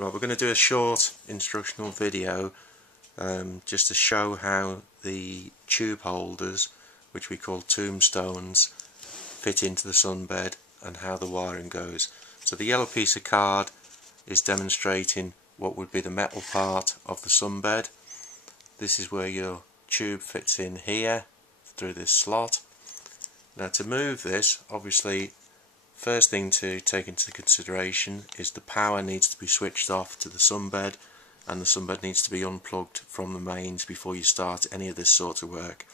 Right, we're going to do a short instructional video just to show how the tube holders, which we call tombstones, fit into the sunbed and how the wiring goes. So the yellow piece of card is demonstrating what would be the metal part of the sunbed. This is where your tube fits in here through this slot. Now to move this, obviously first thing to take into consideration is the power needs to be switched off to the sunbed, and the sunbed needs to be unplugged from the mains before you start any of this sort of work.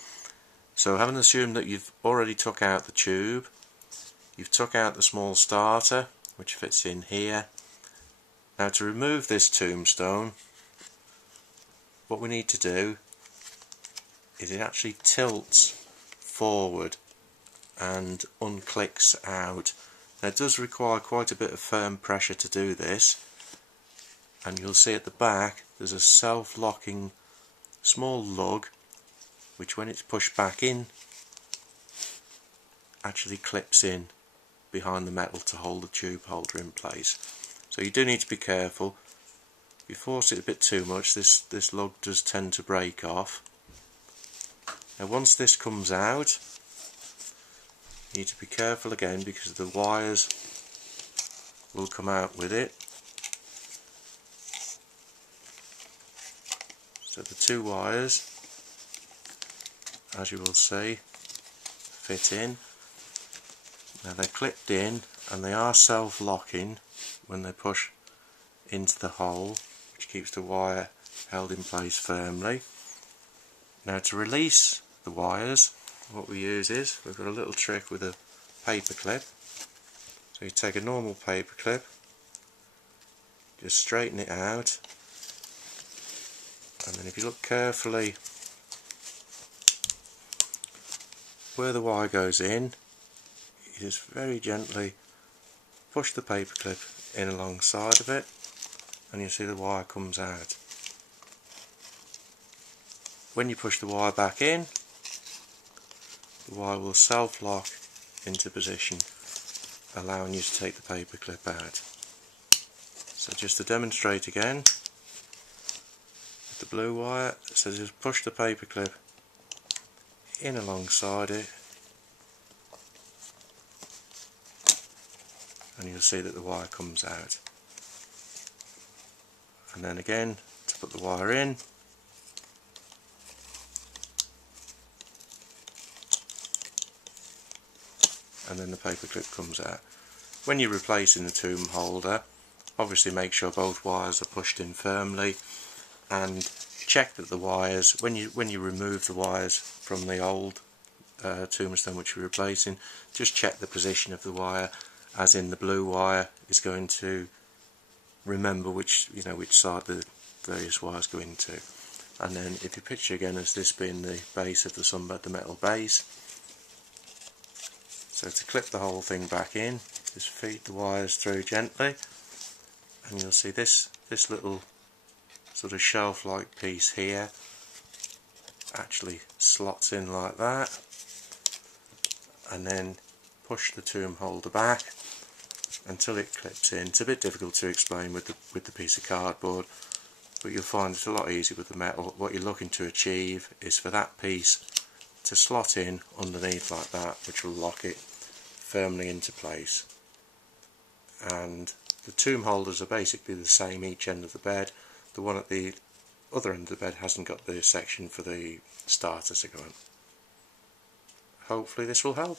So having assumed that you've already took out the tube, you've took out the small starter which fits in here. Now to remove this tombstone, what we need to do is it actually tilts forward and unclicks out. Now it does require quite a bit of firm pressure to do this, and you'll see at the back there's a self-locking small lug which, when it's pushed back in, actually clips in behind the metal to hold the tube holder in place. So you do need to be careful. If you force it a bit too much, this lug does tend to break off. Now once this comes out, you need to be careful again because the wires will come out with it. So the two wires, as you will see, fit in. Now they're clipped in and they are self-locking when they push into the hole, which keeps the wire held in place firmly. Now to release the wires, what we use is, we've got a little trick with a paper clip. So you take a normal paper clip, just straighten it out, and then if you look carefully where the wire goes in, you just very gently push the paper clip in alongside of it, and you see the wire comes out. When you push the wire back in, the wire will self-lock into position, allowing you to take the paper clip out. So just to demonstrate again, with the blue wire, so just push the paper clip in alongside it, and you'll see that the wire comes out. And then again, to put the wire in, and then the paper clip comes out. When you're replacing the tomb holder, obviously make sure both wires are pushed in firmly, and check that the wires, when you remove the wires from the old tombstone which you're replacing, just check the position of the wire, as in the blue wire is going to remember which side the various wires go into. And then if you picture again as this being the base of the sunbed, the metal base, so to clip the whole thing back in, just feed the wires through gently, and you'll see this little sort of shelf-like piece here actually slots in like that, and then push the tomb holder back until it clips in. It's a bit difficult to explain with the piece of cardboard, but you'll find it's a lot easier with the metal. What you're looking to achieve is for that piece to slot in underneath like that, which will lock it firmly into place. And the tomb holders are basically the same each end of the bed. The one at the other end of the bed hasn't got the section for the starter to go in. Hopefully this will help.